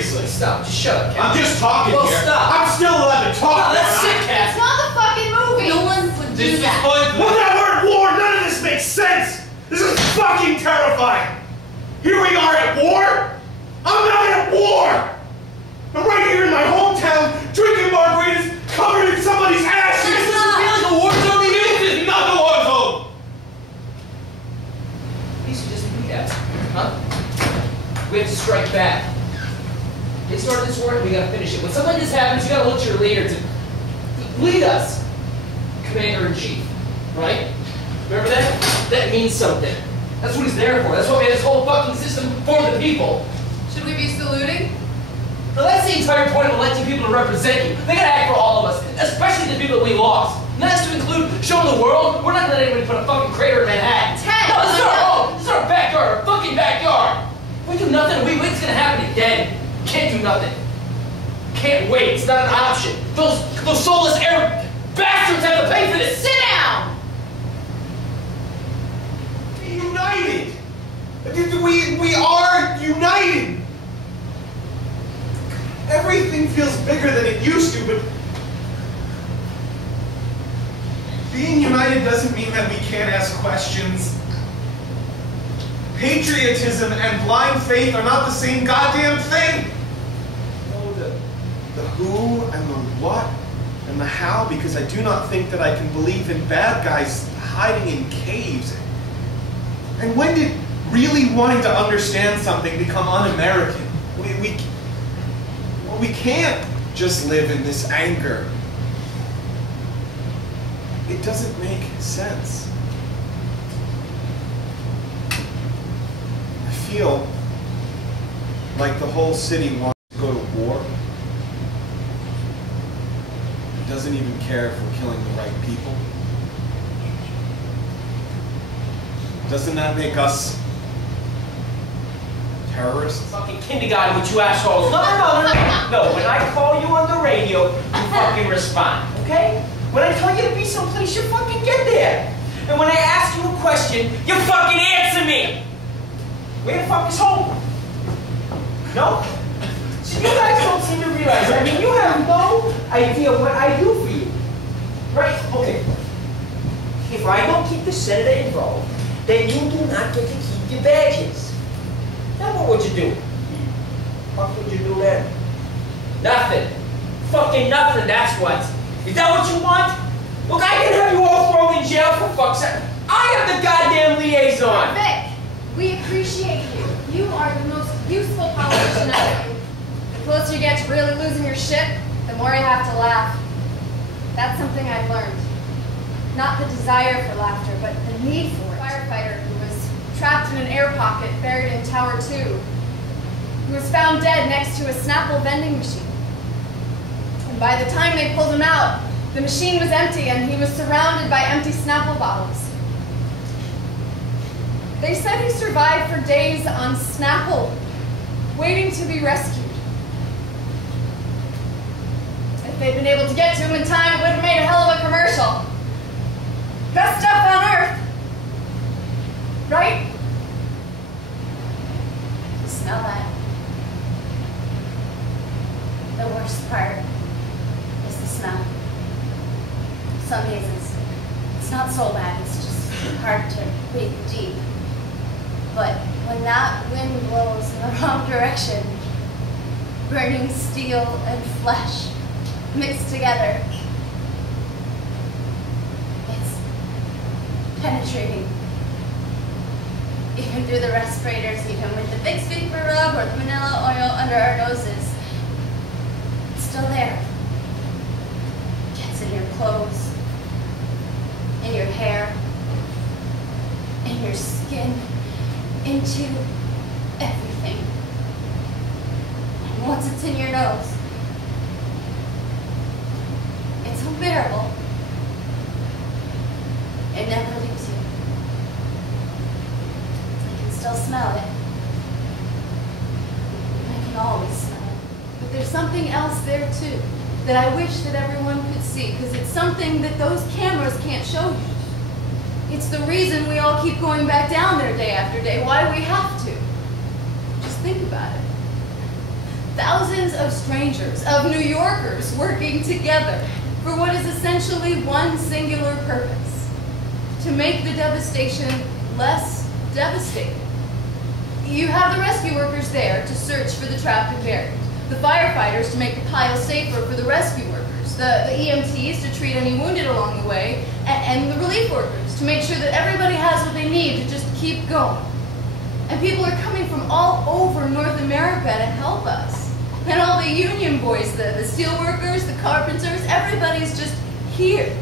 seriously. Stop. Just shut up, Cat. I'm just talking well, here. Stop. I'm still allowed to talk. No, that's sick, Cat. It's not the fucking movie. No one would do that. Well, that word war, none of this makes sense. This is fucking terrifying. Here we are at war. I'm not at war. I'm right here in my hometown, drinking margaritas, covered in somebody's ashes. This doesn't feel like a war zone to you. This is not the war zone. These are just beat us, huh? We have to strike back. They started this war and we gotta finish it. When something like this happens, you gotta look to your leader to lead us. Commander-in-Chief, right? Remember that? That means something. That's what he's there for. That's what made this whole fucking system for the people. Should we be saluting? Now that's the entire point of electing people to represent you. They gotta act for all of us, especially the people that we lost. And that's to include showing the world we're not gonna let anybody put a fucking crater in Manhattan. No, this is our home. This is our backyard, our fucking backyard. If we do nothing, we wait, it's gonna happen again. Can't do nothing. Can't wait. It's not an option. Those soulless air bastards have to pay for this. Sit down. United. We are united. Everything feels bigger than it used to, but being united doesn't mean that we can't ask questions. Patriotism and blind faith are not the same goddamn thing. No, the who and the what and the how, because I do not think that I can believe in bad guys hiding in caves. And when did really wanting to understand something become un-American? We can't just live in this anger. It doesn't make sense. I feel like the whole city wants to go to war. It doesn't even care if we're killing the right people. Doesn't that make us terrorists? Fucking kindergarten with you assholes. No, when I call you on the radio, you fucking respond, okay? When I tell you to be someplace, you fucking get there. And when I ask you a question, you fucking answer me. Where the fuck is home? No? So you guys don't seem to realize, I mean, you have no idea what I do for you. Right? Okay. If I don't keep the senator involved, then you do not get to keep your badges. Now what would you do? What would you do then? Nothing. Fucking nothing, that's what. Is that what you want? Look, I can have you all thrown in jail for fuck's sake. I am the goddamn liaison. Vic, we appreciate you. You are the most useful politician ever. The closer you get to really losing your shit, the more you have to laugh. That's something I've learned. Not the desire for laughter, but the need for it. A firefighter who was trapped in an air pocket buried in Tower 2, who was found dead next to a Snapple vending machine. And by the time they pulled him out, the machine was empty and he was surrounded by empty Snapple bottles. They said he survived for days on Snapple, waiting to be rescued. If they'd been able to get to him in time, it would have made a hell of a commercial. Best stuff on earth. Right? You smell that? The worst part is the smell. Some days it's not so bad, it's just hard to breathe deep. But when that wind blows in the wrong direction, burning steel and flesh mixed together, it's penetrating. Even through the respirators, even with the Vicks Vapor Rub or the vanilla oil under our noses, it's still there. It gets in your clothes, in your hair, in your skin, into everything. And once it's in your nose, it's unbearable. It never leaves you. I can still smell it. I can always smell it. But there's something else there too, that I wish that everyone could see, because it's something that those cameras can't show you. It's the reason we all keep going back down there day after day, why we have to. Just think about it. thousands of strangers, of New Yorkers working together for what is essentially one singular purpose: to make the devastation less devastating. You have the rescue workers there to search for the trapped and buried, the firefighters to make the pile safer for the rescue workers, the EMTs to treat any wounded along the way, and the relief workers to make sure that everybody has what they need to just keep going. And people are coming from all over North America to help us. And all the union boys, the steel workers, the carpenters, everybody's just here.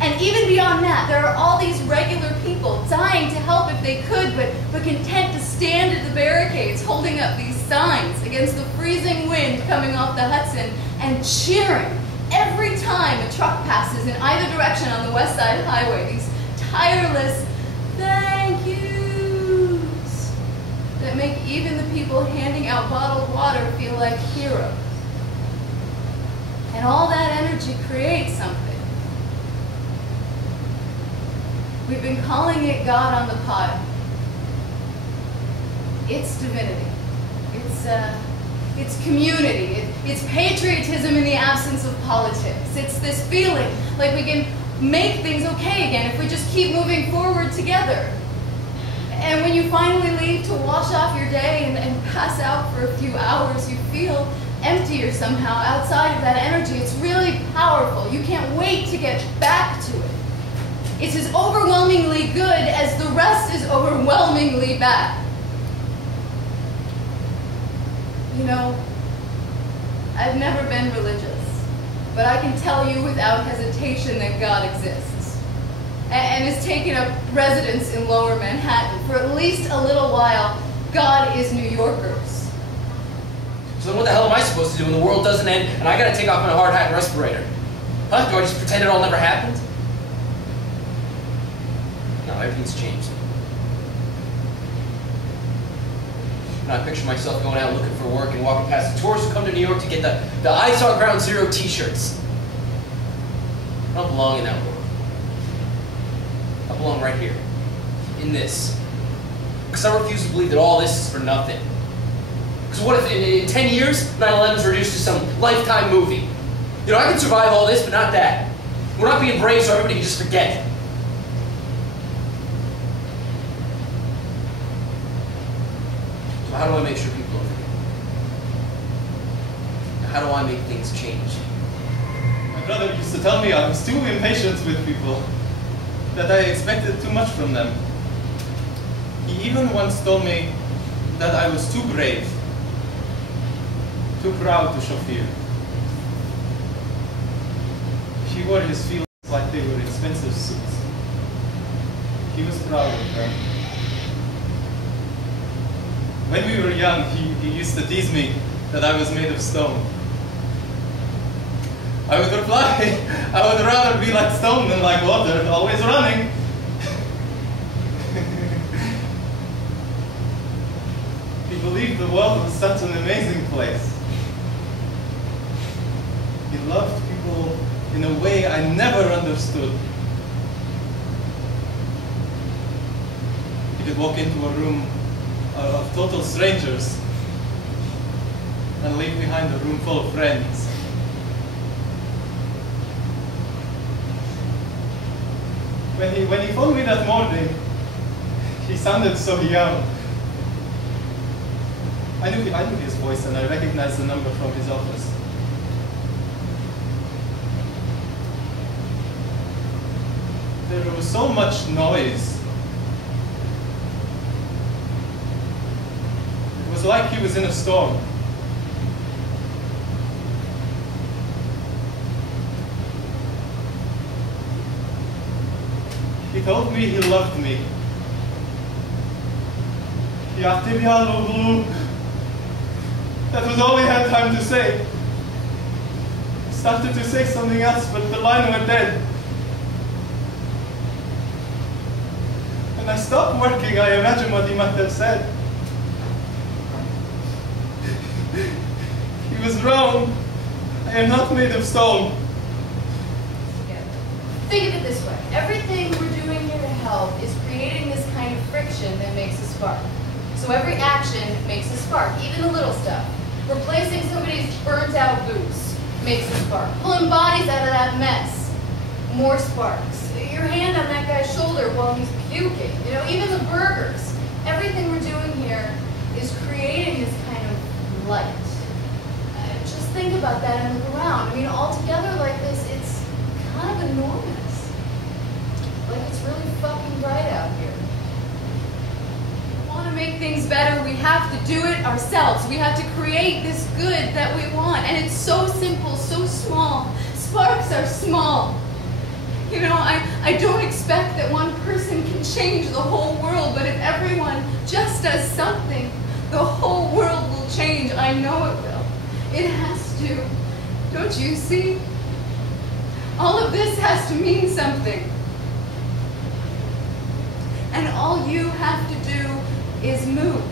And even beyond that, there are all these regular people dying to help if they could, but content to stand at the barricades holding up these signs against the freezing wind coming off the Hudson and cheering every time a truck passes in either direction on the West Side Highway. These tireless thank yous that make even the people handing out bottled water feel like heroes. And all that energy creates something. We've been calling it God on the pile. It's divinity. It's community. It's patriotism in the absence of politics. It's this feeling like we can make things okay again if we just keep moving forward together. And when you finally leave to wash off your day and pass out for a few hours, you feel emptier somehow outside of that energy. It's really powerful. You can't wait to get back to it. It's as overwhelmingly good as the rest is overwhelmingly bad. You know, I've never been religious, but I can tell you without hesitation that God exists and has taken up residence in Lower Manhattan. For at least a little while, God is New Yorkers. So then what the hell am I supposed to do when the world doesn't end and I gotta take off my hard hat and respirator? Huh? Do I just pretend it all never happened? No, everything's changed. And I picture myself going out looking for work and walking past the tourists who come to New York to get the Ice on Ground Zero t-shirts. I don't belong in that world. I belong right here, in this. Because I refuse to believe that all this is for nothing. Because what if in 10 years, 9/11 is reduced to some Lifetime movie? You know, I can survive all this, but not that. We're not being brave so everybody can just forget. So how do I make sure people don't forget? How do I make things change? My brother used to tell me I was too impatient with people, that I expected too much from them. He even once told me that I was too brave, too proud to show fear. He wore his feelings like they were expensive suits. He was proud of them. When we were young, he used to tease me that I was made of stone. I would reply, I would rather be like stone than like water, always running. He believed the world was such an amazing place. He loved people in a way I never understood. He could walk into a room of total strangers and leave behind a room full of friends. When he phoned me that morning, he sounded so young. I knew his voice and I recognized the number from his office. There was so much noise. It was like he was in a storm. He told me he loved me. That was all he had time to say. He started to say something else, but the line went dead. When I stopped working, I imagined what he might have said. He was wrong. I am not made of stone. Think of it this way. Everything we're doing here to help is creating this kind of friction that makes a spark. So every action makes a spark, even the little stuff. Replacing somebody's burnt out boots makes a spark. Pulling bodies out of that mess, more sparks. Your hand on that guy's shoulder while he's puking. You know, even the burgers. Everything we're doing here is creating this kind of light. Just think about that and look around. I mean, all together like this, it's kind of enormous. Like it's really fucking bright out here. To make things better, we have to do it ourselves. We have to create this good that we want. And it's so simple, so small. Sparks are small. You know, I don't expect that one person can change the whole world, but if everyone just does something, the whole world will change. I know it will. It has to. Don't you see? All of this has to mean something. And all you have to do is move.